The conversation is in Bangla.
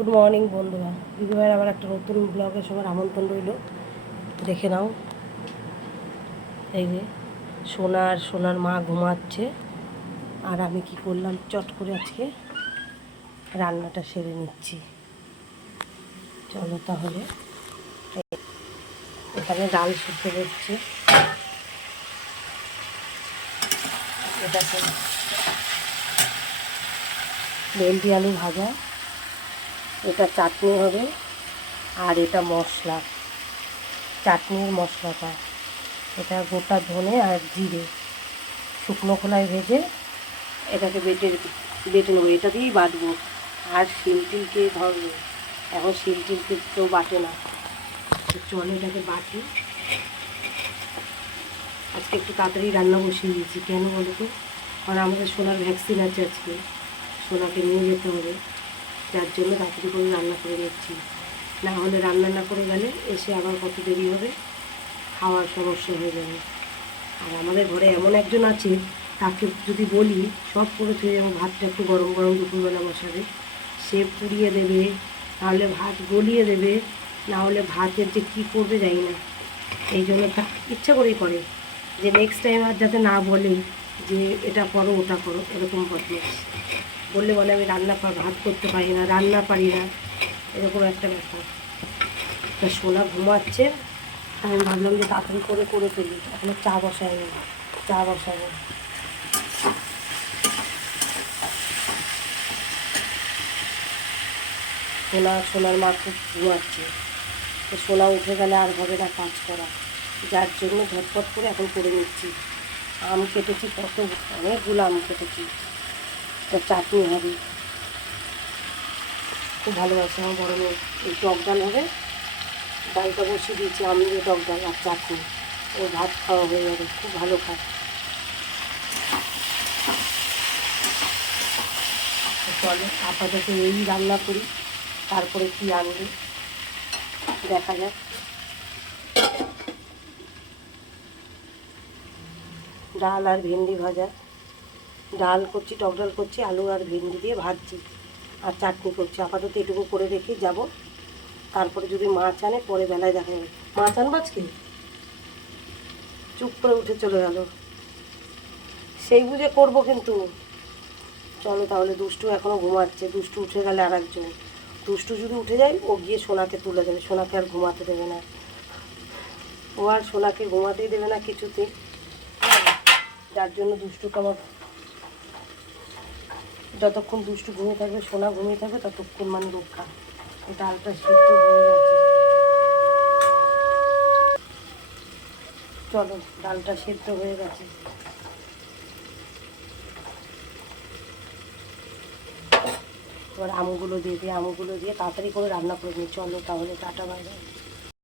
গুড মর্নিং বন্ধুরা, দিদিভাইয়ের আবার একটা নতুন ব্লগের সবার আমন্ত্রণ রইল। দেখে নাও, এই যে সোনার মা ঘুমাচ্ছে, আর আমি কি করলাম, চট করে আজকে রান্নাটা সেরে নিচ্ছি। চলো তাহলে, এখানে ডাল সিদ্ধ করছি, এটাতে ভেন্ডি আলু ভাজা, এটা চাটনি হবে, আর এটা মশলা, চাটনির মশলাটা, এটা গোটা ধনে আর জিরে শুকনো খোলায় ভেজে এটাকে বেটে নেবো, এটা দিয়েই বাটবো। আর শিলটিলকে ধরবে, এখন শিলটিলকে কেউ বাটে না, চলে এটাকে বাটি। আজকে একটু তাড়াতাড়ি রান্না বসিয়ে দিয়েছি, কেন বলো তো, কারণ আমাদের সোনার ভ্যাকসিন আছে, আজকে সোনাকে নিয়ে যেতে হবে, যার জন্য তাড়াতাড়ি করে রান্না করে নিচ্ছি। না হলে রান্না না করে গেলে এসে আবার কত দেরি হবে, খাওয়ার সমস্যা হয়ে যাবে। আর আমাদের ঘরে এমন একজন আছে, তাকে যদি বলি সব করে থুয়ে যাবো, ভাতটা একটু গরম গরম দুপুরবেলা বসাবে, সে পুড়িয়ে দেবে, নাহলে ভাত গলিয়ে দেবে, না হলে ভাতের যে কী করবে জানি না। এই জন্য তা ইচ্ছা করেই করে, যে নেক্সট টাইম আর যাতে না বলে যে এটা করো ওটা করো, এরকম বদমাস। বললে বলে আমি ভাত করতে পারি না, রান্না পারি না, এরকম একটা ব্যাপার। তা সোনা ঘুমাচ্ছে, আমি ভাবলাম যে তাড়াতাড়ি করে ফেলি, এখনো চা বসায়নি, চা বসাবো। সোনার মা খুব ঘুমাচ্ছে, তো সোনা উঠে গেলে আর হবে না কাজ করা, যার জন্য ঝটপট করে এখন করে নিচ্ছি। আম কেটেছি, অনেকগুলো আম কেটেছি, তো চাটনি হবে, খুব ভালোবাসে আমার বড় মেয়ে। এই টক ডাল হবে, ডালটা বসিয়ে দিয়েছি, আম দিয়ে টক ডাল আর চাটনি, ওর ভাত খাওয়া হয়ে যাবে, খুব ভালো খায়। চলে আপাতত এই রান্না করি, তারপরে কি আনবে দেখা যাক। ডাল আর ভেন্ডি ভাজা, ডাল করছি, টক ডাল করছি, আলু আর ভেন্ডি দিয়ে ভাজছি, আর চাটনি করছি। আপাতত এটুকু করে রেখে যাব, তারপরে যদি মাছ আনে পরে বেলায় দেখা যাবে। মাছ আনবো আজকে, চুপ করে উঠে চলে গেল, সেই বুঝে করবো কিন্তু। চলো তাহলে, দুষ্টু এখনও ঘুমাচ্ছে, দুষ্টু উঠে গেলে আর একজন, দুষ্টু যদি উঠে যায় ও গিয়ে সোনাকে তুলে দেবে, সোনাকে আর ঘুমাতে দেবে না, ও আর সোনাকে ঘুমাতেই দেবে না কিছুতে, যার জন্য দুষ্টুকে আমার, যতক্ষণ দুষ্টু ঘুমিয়ে থাকবে, সোনা ঘুমিয়ে থাকবে, ততক্ষণ মানে রক্ষা। এটা আলটা সিদ্ধ হয়ে গেছে, চলো ডালটা সিদ্ধ হয়ে গেছে, এবার আমগুলো দিয়ে তাড়াতাড়ি করে রান্না করে নিই। চলো তাহলে, টাটা বাই বাই।